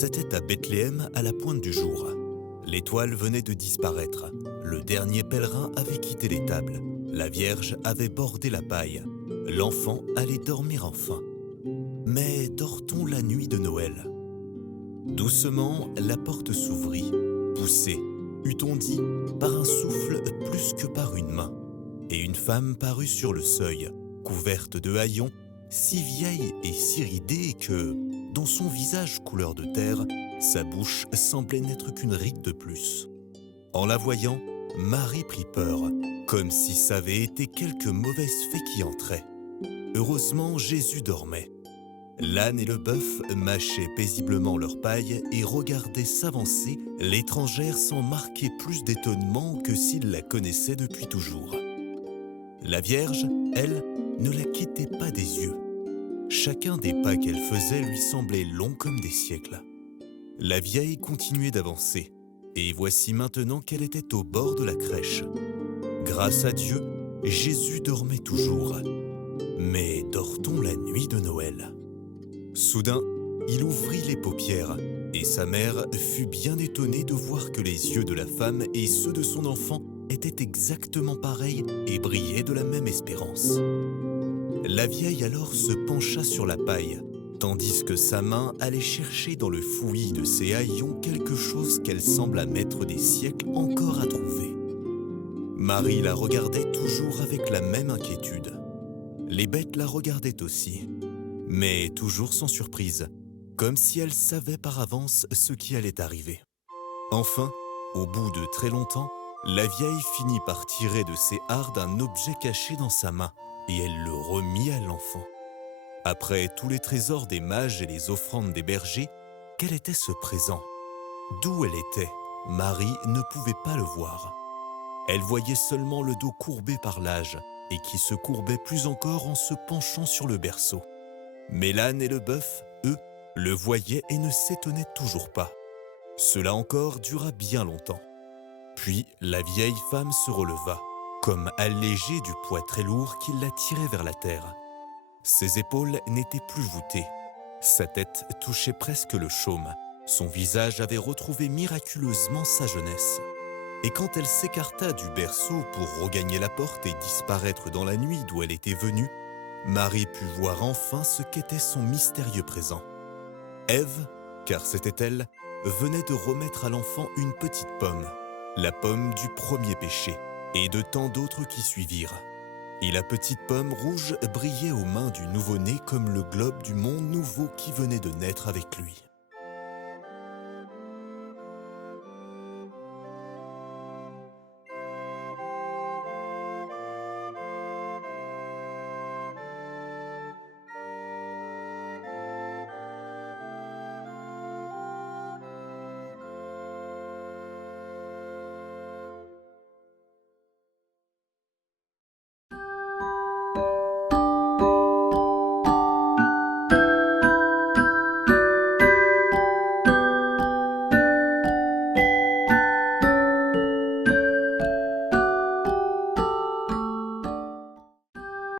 C'était à Bethléem à la pointe du jour. L'étoile venait de disparaître. Le dernier pèlerin avait quitté l'étable. La Vierge avait bordé la paille. L'enfant allait dormir enfin. Mais dort-on la nuit de Noël? Doucement, la porte s'ouvrit, poussée, eût-on dit, par un souffle plus que par une main. Et une femme parut sur le seuil, couverte de haillons, si vieille et si ridée que, dans son visage couleur de terre, sa bouche semblait n'être qu'une ride de plus. En la voyant, Marie prit peur, comme si ça avait été quelque mauvaise fée qui entrait. Heureusement, Jésus dormait. L'âne et le bœuf mâchaient paisiblement leur paille et regardaient s'avancer l'étrangère sans marquer plus d'étonnement que s'ils la connaissaient depuis toujours. La Vierge, elle, ne la quittait pas des yeux. Chacun des pas qu'elle faisait lui semblait long comme des siècles. La vieille continuait d'avancer, et voici maintenant qu'elle était au bord de la crèche. Grâce à Dieu, Jésus dormait toujours. Mais dort-on la nuit de Noël? Soudain, il ouvrit les paupières, et sa mère fut bien étonnée de voir que les yeux de la femme et ceux de son enfant étaient exactement pareils et brillaient de la même espérance. La vieille alors se pencha sur la paille, tandis que sa main allait chercher dans le fouillis de ses haillons quelque chose qu'elle sembla mettre des siècles encore à trouver. Marie la regardait toujours avec la même inquiétude. Les bêtes la regardaient aussi, mais toujours sans surprise, comme si elle savait par avance ce qui allait arriver. Enfin, au bout de très longtemps, la vieille finit par tirer de ses hardes un objet caché dans sa main, et elle le remit à l'enfant. Après tous les trésors des mages et les offrandes des bergers, quel était ce présent? D'où elle était, Marie ne pouvait pas le voir. Elle voyait seulement le dos courbé par l'âge, et qui se courbait plus encore en se penchant sur le berceau. Mais l'âne et le bœuf, eux, le voyaient et ne s'étonnaient toujours pas. Cela encore dura bien longtemps. Puis la vieille femme se releva, comme allégée du poids très lourd qui la tirait vers la terre. Ses épaules n'étaient plus voûtées. Sa tête touchait presque le chaume. Son visage avait retrouvé miraculeusement sa jeunesse. Et quand elle s'écarta du berceau pour regagner la porte et disparaître dans la nuit d'où elle était venue, Marie put voir enfin ce qu'était son mystérieux présent. Ève, car c'était elle, venait de remettre à l'enfant une petite pomme, la pomme du premier péché, et de tant d'autres qui suivirent. Et la petite pomme rouge brillait aux mains du nouveau-né comme le globe du monde nouveau qui venait de naître avec lui.